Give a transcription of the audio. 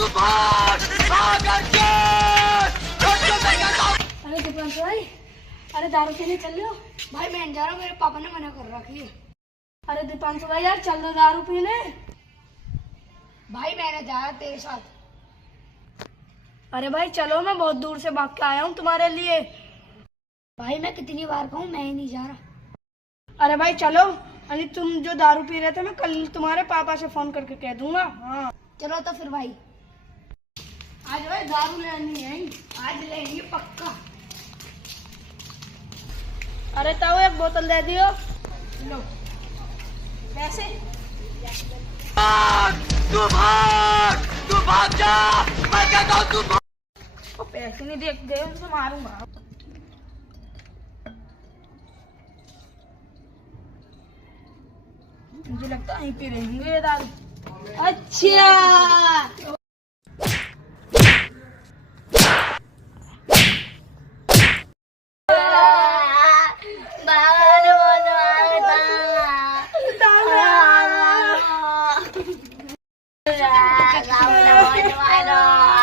तू भाग भाग अरे दीपांशु भाई, अरे दारू पीने चल रहे हो? भाई मैं नहीं जा रहा, मेरे पापा ने मना कर रखी है। अरे दीपांशु भाई यार चल रहे दारू पीने। भाई मैंने जाया तेरे साथ। अरे भाई चलो, मैं बहुत दूर से भाग के आया हूँ तुम्हारे लिए। भाई मैं कितनी बार कहूँ, मैं ही नहीं जा रहा। अरे भाई चलो, अरे तुम जो दारू पी रहे थे मैं कल तुम्हारे पापा से फोन करके कह दूंगा। हाँ चलो तो फिर भाई। आज भाई दारू लेनी है। आज लेंगे पक्का। अरे ताऊ एक बोतल दे दियो। लो पैसे। तू भाग जा, मैं कहता हूँ तू भाग। वो पैसे नहीं दे उनको मारूंगा। मुझे लगता है यहीं पे रहेंगे ये दारू। अच्छा Wow.